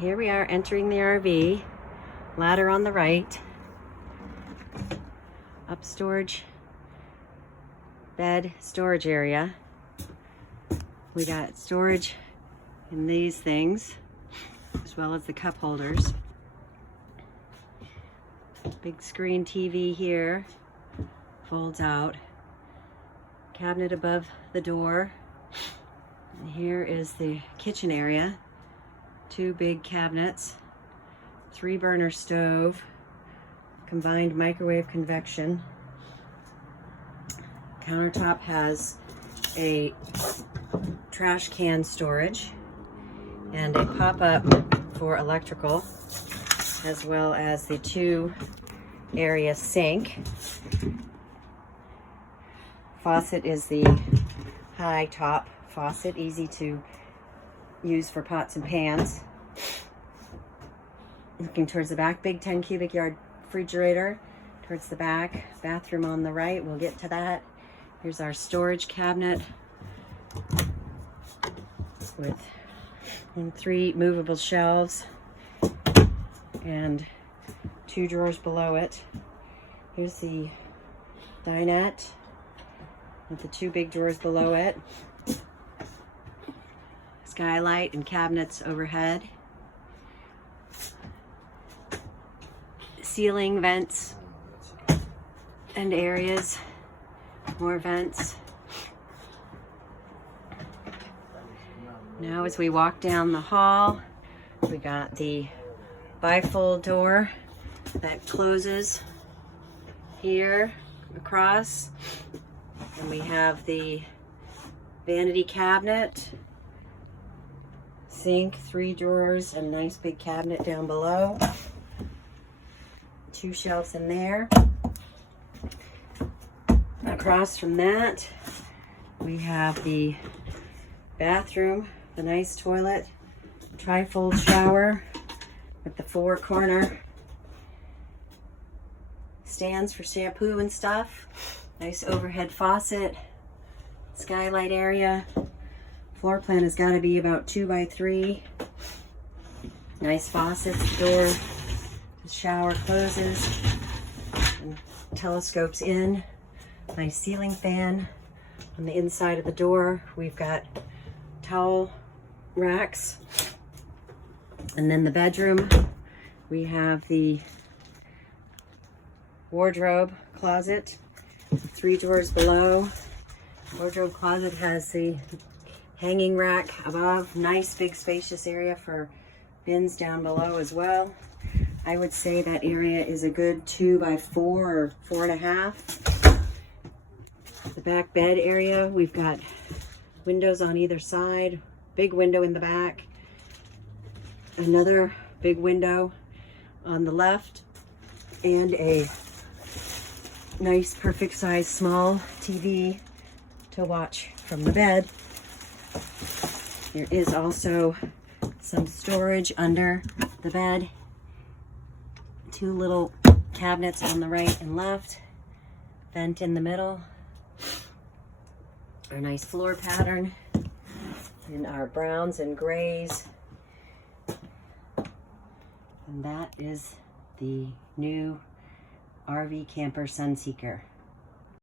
Here we are entering the RV. Ladder on the right. Up storage, bed storage area. We got storage in these things, as well as the cup holders. Big screen TV here, folds out. Cabinet above the door. And here is the kitchen area. 2 big cabinets, 3 burner stove, combined microwave convection. Countertop has a trash can storage and a pop-up for electrical, as well as the 2-area sink. Faucet is the high top faucet, easy to use for pots and pans. Looking towards the back, big 10 cubic yard refrigerator towards the back. Bathroom on the right, we'll get to that. Here's our storage cabinet with 3 movable shelves and 2 drawers below it. Here's the dinette with the 2 big drawers below it. Skylight and cabinets overhead. Ceiling vents and areas. More vents. Now as we walk down the hall, we got the bifold door that closes here across. And we have the vanity cabinet, sink, 3 drawers, and a nice big cabinet down below. 2 shelves in there. Across from that, we have the bathroom, the nice toilet, tri-fold shower with the 4 corner stands for shampoo and stuff. Nice overhead faucet, skylight area. Floor plan has got to be about 2 by 3. Nice faucets, door, the shower closes, and telescopes in. Nice ceiling fan. On the inside of the door, we've got towel racks. And then the bedroom, we have the wardrobe closet, 3 drawers below. Wardrobe closet has the hanging rack above. Nice big spacious area for bins down below as well. I would say that area is a good 2 by 4 or 4.5. The back bed area, we've got windows on either side. Big window in the back. Another big window on the left. And a nice perfect size small TV to watch from the bed. There is also some storage under the bed. 2 little cabinets on the right and left. Vent in the middle. Our nice floor pattern in our browns and grays. And that is the new RV camper Sunseeker.